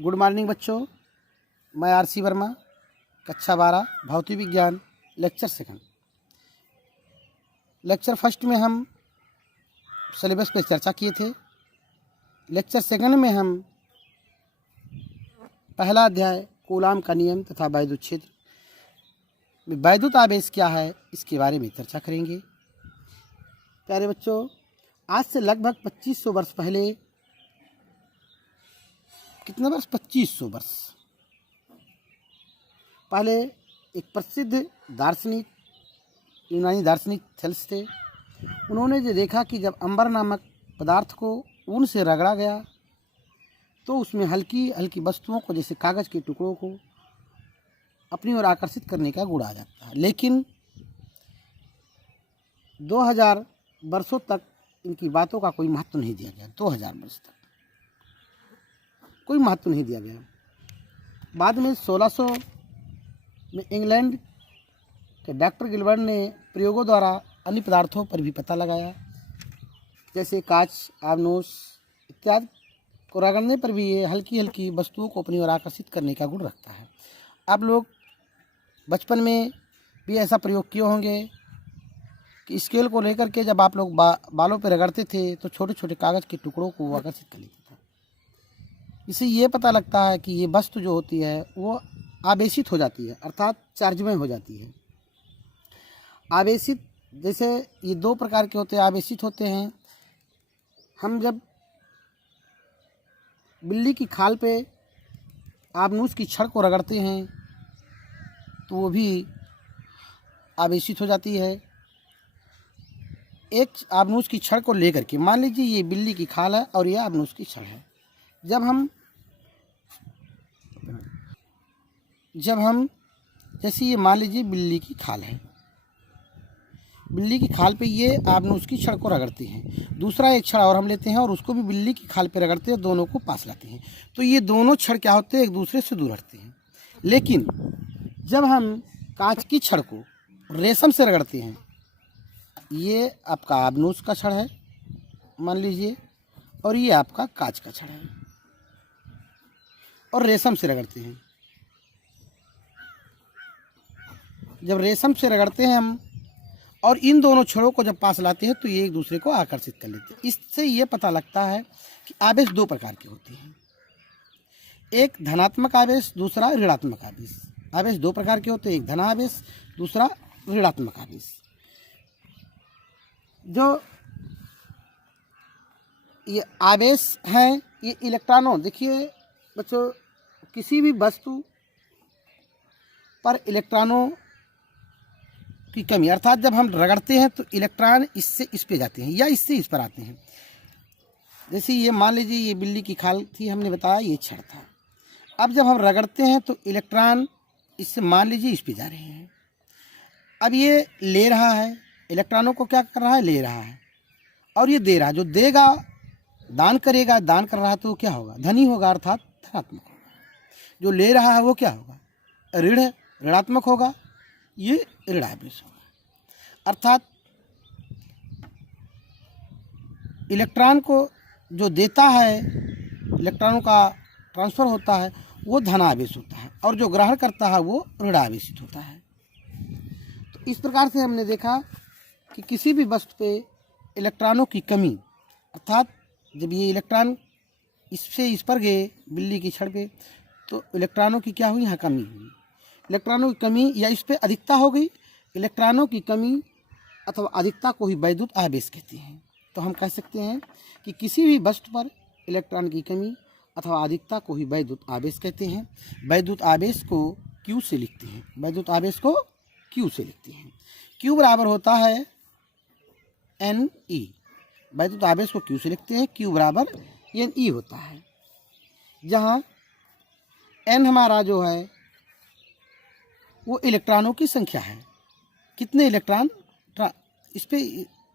Good morning बच्चों, मैं RC Verma, कक्षा 12 भौतिक विज्ञान, लेक्चर सेकंड। लेक्चर फर्स्ट में हम सिलेबस पे चर्चा किए थे। लेक्चर सेकंड में हम पहला अध्याय कूलाम का नियम तथा वैद्युत क्षेत्र में वैद्युत आवेश क्या है इसके बारे में चर्चा करेंगे। प्यारे बच्चों, आज से लगभग 2500 वर्ष पहले, कितने वर्ष, 2500 वर्ष पहले एक प्रसिद्ध दार्शनिक, यूनानी दार्शनिक थेल्स थे। उन्होंने ये देखा कि जब अंबर नामक पदार्थ को ऊन से रगड़ा गया तो उसमें हल्की हल्की वस्तुओं को, जैसे कागज़ के टुकड़ों को, अपनी ओर आकर्षित करने का गुण आ जाता है। लेकिन 2000 वर्षों तक इनकी बातों का कोई महत्व नहीं दिया गया। 2000 वर्ष तक कोई महत्व नहीं दिया गया। बाद में 1600 में इंग्लैंड के डॉक्टर गिलबर्ट ने प्रयोगों द्वारा अन्य पदार्थों पर भी पता लगाया, जैसे कांच, आबनूस इत्यादि को रगड़ने पर भी ये हल्की हल्की वस्तुओं को अपनी ओर आकर्षित करने का गुण रखता है। आप लोग बचपन में भी ऐसा प्रयोग किए होंगे कि स्केल को लेकर के जब आप लोग बालों पर रगड़ते थे तो छोटे छोटे कागज़ के टुकड़ों को आकर्षित कर लेता था। इससे ये पता लगता है कि ये वस्तु जो होती है वो आवेशित हो जाती है, अर्थात चार्जमय हो जाती है। आवेशित, जैसे ये दो प्रकार के होते हैं। आवेशित होते हैं, हम जब बिल्ली की खाल पे आबनूस की छड़ को रगड़ते हैं तो वो भी आवेशित हो जाती है। एक आबनूस की छड़ को लेकर के, मान लीजिए ये बिल्ली की खाल है और ये आबनूस की छड़ है। जब हम जैसे ये मान लीजिए बिल्ली की खाल है, बिल्ली की खाल पे ये आबनूस की छड़ को रगड़ते हैं। दूसरा एक छड़ और हम लेते हैं और उसको भी बिल्ली की खाल पे रगड़ते हैं, दोनों को पास लाते हैं। तो ये दोनों छड़ क्या होते हैं, एक दूसरे से दूर हटते हैं। लेकिन जब हम कांच की छड़ को रेशम से रगड़ते हैं, ये आपका आबनूस का छड़ है मान लीजिए, और ये आपका कांच का छड़ है, और रेशम से रगड़ते हैं। जब रेशम से रगड़ते हैं हम और इन दोनों छड़ों को जब पास लाते हैं तो ये एक दूसरे को आकर्षित कर लेते हैं। इससे ये पता लगता है कि आवेश दो प्रकार के होते हैं, एक धनात्मक आवेश, दूसरा ऋणात्मक आवेश। आवेश दो प्रकार के होते हैं, एक धन आवेश, दूसरा ऋणात्मक आवेश। जो ये आवेश हैं, ये इलेक्ट्रॉनों, देखिए बच्चों, किसी भी वस्तु पर इलेक्ट्रॉनों की कमी, अर्थात जब हम रगड़ते हैं तो इलेक्ट्रॉन इससे इस पे जाते हैं या इससे इस पर आते हैं। जैसे ये मान लीजिए ये बिल्ली की खाल थी, हमने बताया ये छड़ था। अब जब हम रगड़ते हैं तो इलेक्ट्रॉन इससे, मान लीजिए, इस पे जा रहे हैं। अब ये ले रहा है, इलेक्ट्रॉनों को क्या कर रहा है, ले रहा है, और ये दे रहा है। जो देगा, दान करेगा, दान कर रहा है तो क्या होगा, धनी होगा, अर्थात धनात्मक होगा। जो ले रहा है वो क्या होगा, ऋण है, ऋणात्मक होगा, ये ऋण आवेश होगा। अर्थात इलेक्ट्रॉन को जो देता है, इलेक्ट्रॉनों का ट्रांसफ़र होता है, वो धन आवेश होता है, और जो ग्रहण करता है वो ऋण आवेशित होता है। तो इस प्रकार से हमने देखा कि किसी भी वस्तु पे इलेक्ट्रॉनों की कमी, अर्थात जब ये इलेक्ट्रॉन इससे इस पर गए बिल्ली की छड़ पे, तो इलेक्ट्रॉनों की क्या हुई, यहाँ कमी हुई। इलेक्ट्रॉनों की कमी या इस पे अधिकता हो गई। इलेक्ट्रॉनों की कमी अथवा अधिकता को ही वैद्युत आवेश कहते हैं। तो हम कह सकते हैं कि किसी भी वस्तु पर इलेक्ट्रॉन की कमी अथवा अधिकता को ही वैद्युत आवेश कहते हैं। वैद्युत आवेश को Q से लिखते हैं, वैद्युत आवेश को Q से लिखते हैं। Q बराबर होता है NE। वैद्युत आवेश को Q से लिखते हैं, Q बराबर NE होता है, जहाँ N हमारा जो है वो इलेक्ट्रॉनों की संख्या है, कितने इलेक्ट्रॉन इस पे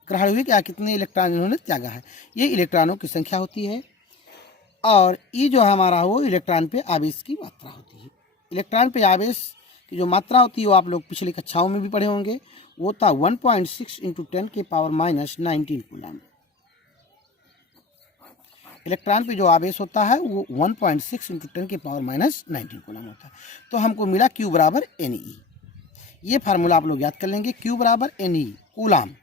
ग्रहण हुए, क्या कितने इलेक्ट्रॉन इन्होंने त्यागा है, ये इलेक्ट्रॉनों की संख्या होती है। और E जो हमारा वो इलेक्ट्रॉन पे आवेश की मात्रा होती है। इलेक्ट्रॉन पे आवेश की जो मात्रा होती है वो आप लोग पिछली कक्षाओं में भी पढ़े होंगे, वो था 1.6 × 10⁻⁻19 कूलम। इलेक्ट्रॉन पे जो आवेश होता है वो 1.6 × 10⁻⁻19 कूलम होता है। तो हमको मिला Q बराबर Ne। ये फार्मूला आप लोग याद कर लेंगे, Q बराबर Ne कूलाम।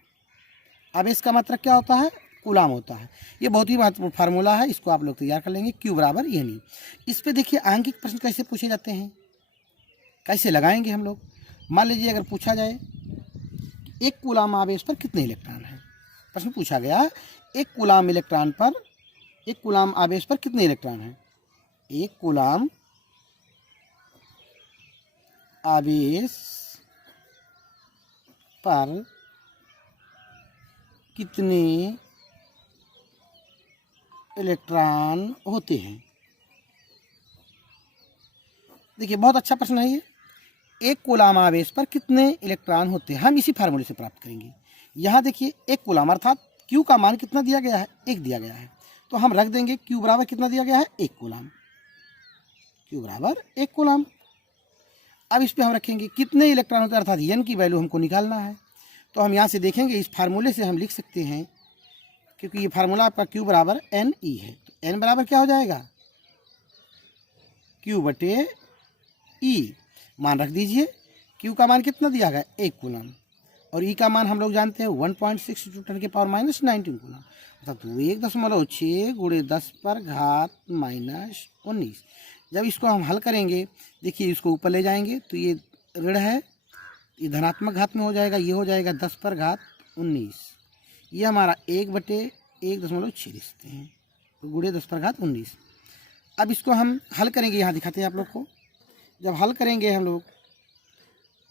आवेश का मात्रक क्या होता है? कूलाम होता है। ये बहुत ही महत्वपूर्ण फार्मूला है, इसको आप लोग तैयार कर लेंगे, Q बराबर Ne। इस पे देखिए आंकिक प्रश्न कैसे पूछे जाते हैं, कैसे लगाएंगे हम लोग। मान लीजिए अगर पूछा जाए एक कूलाम आवेश पर कितने इलेक्ट्रॉन हैं, प्रश्न पूछा गया एक कूलाम आवेश पर कितने इलेक्ट्रॉन हैं। एक कूलाम आवेश पर कितने इलेक्ट्रॉन होते हैं। देखिए बहुत अच्छा प्रश्न है ये, एक कूलाम आवेश पर कितने इलेक्ट्रॉन होते हैं, हम इसी फार्मूले से प्राप्त करेंगे। यहाँ देखिए एक कूलाम अर्थात Q का मान कितना दिया गया है, 1 दिया गया है, तो हम रख देंगे Q बराबर कितना दिया गया है, 1 कूलाम। Q बराबर 1 कूलाम। अब इस पे हम रखेंगे कितने इलेक्ट्रॉन होते हैं, अर्थात N की वैल्यू हमको निकालना है। तो हम यहाँ से देखेंगे इस फार्मूले से हम लिख सकते हैं, क्योंकि ये फार्मूला आपका Q बराबर Ne है, तो N बराबर क्या हो जाएगा, Q बटे E। मान रख दीजिए, Q का मान कितना दिया गया, 1 कूलम, और E का मान हम लोग जानते हैं 1.6 × 10⁻⁻19 कूलम, अर्थात 1.6 × 10⁻⁻19। जब इसको हम हल करेंगे, देखिए इसको ऊपर ले जाएंगे तो ये ऋण है, ये धनात्मक घात में हो जाएगा, ये हो जाएगा 10⁻19। ये हमारा 1/1.6 लिखते हैं, तो × 10⁻19। अब इसको हम हल करेंगे, यहाँ दिखाते हैं आप लोग को। जब हल करेंगे हम लोग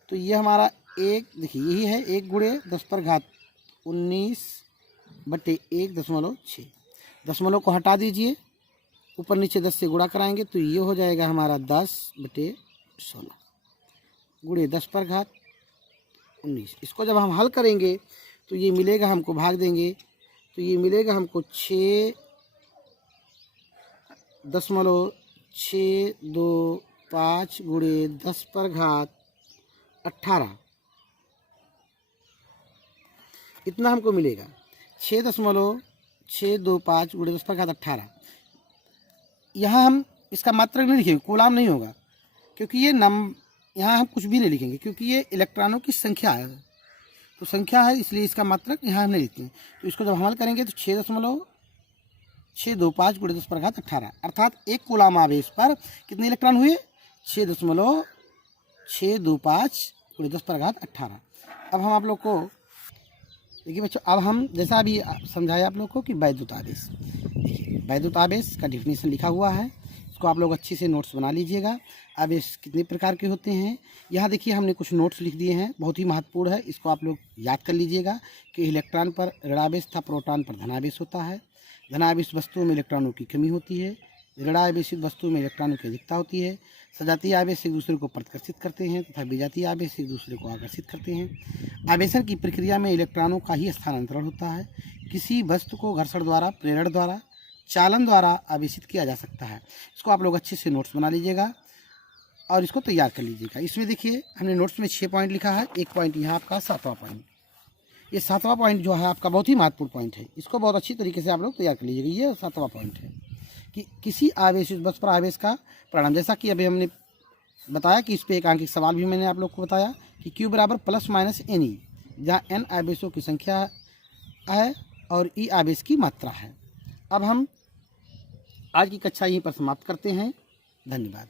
तो ये हमारा देखिए यही है 1 × 10⁻19/1.6। दशमलव को हटा दीजिए, ऊपर नीचे 10 से गुणा कराएंगे तो ये हो जाएगा हमारा 10/16 × 10⁻19। इसको जब हम हल करेंगे तो ये मिलेगा हमको, भाग देंगे तो ये मिलेगा हमको 6.625 × 10⁻18 इतना हमको मिलेगा। 6.625 × 10⁻18। यहाँ हम इसका मात्रक नहीं लिखेंगे, कूलाम नहीं होगा, क्योंकि ये यहाँ हम कुछ भी नहीं लिखेंगे, क्योंकि ये इलेक्ट्रॉनों की संख्या है, तो संख्या है इसलिए इसका मात्रक यहाँ हम नहीं लिखते हैं। तो इसको जब हल करेंगे तो 6.625 × 10⁻18 अर्थात एक कूलाम आवेश पर कितने इलेक्ट्रॉन हुए, 6.625 × 10⁻18। अब हम आप लोग को देखिए बच्चों, अब हम जैसा अभी समझाया आप लोग को कि वैद्युत आवेश, देखिए वैद्युत आवेश का डिफिनीशन लिखा हुआ है, इसको आप लोग अच्छे से नोट्स बना लीजिएगा। आवेश कितने प्रकार के होते हैं, यहाँ देखिए हमने कुछ नोट्स लिख दिए हैं, बहुत ही महत्वपूर्ण है, इसको आप लोग याद कर लीजिएगा कि इलेक्ट्रॉन पर ऋणावेश तथा प्रोटॉन पर धनावेश होता है। धनावेश वस्तुओं में इलेक्ट्रॉनों की कमी होती है, ऋणावेशित वस्तुओं में इलेक्ट्रॉनों की अधिकता होती है। सजातीय आवेश एक दूसरे को प्रतिकर्षित करते हैं तथा विजातीय आवेश एक दूसरे को आकर्षित करते हैं। आवेशन की प्रक्रिया में इलेक्ट्रॉनों का ही स्थानांतरण होता है। किसी वस्तु को घर्षण द्वारा, प्रेरण द्वारा, चालन द्वारा आवेशित किया जा सकता है। इसको आप लोग अच्छे से नोट्स बना लीजिएगा और इसको तैयार कर लीजिएगा। इसमें देखिए हमने नोट्स में 6 पॉइंट लिखा है, एक पॉइंट यहाँ आपका 7वां पॉइंट। ये 7वां पॉइंट जो है आपका बहुत ही महत्वपूर्ण पॉइंट है, इसको बहुत अच्छी तरीके से आप लोग तैयार कर लीजिएगा। ये 7वां पॉइंट है कि किसी आवेशित वस्तु पर आवेश का परिणाम, जैसा कि अभी हमने बताया कि इस पर एक आंकिक सवाल भी मैंने आप लोग को बताया कि Q बराबर ±Ne, जहाँ N आवेशों की संख्या है और E आवेश की मात्रा है। अब हम आज की कक्षा यहीं पर समाप्त करते हैं। धन्यवाद।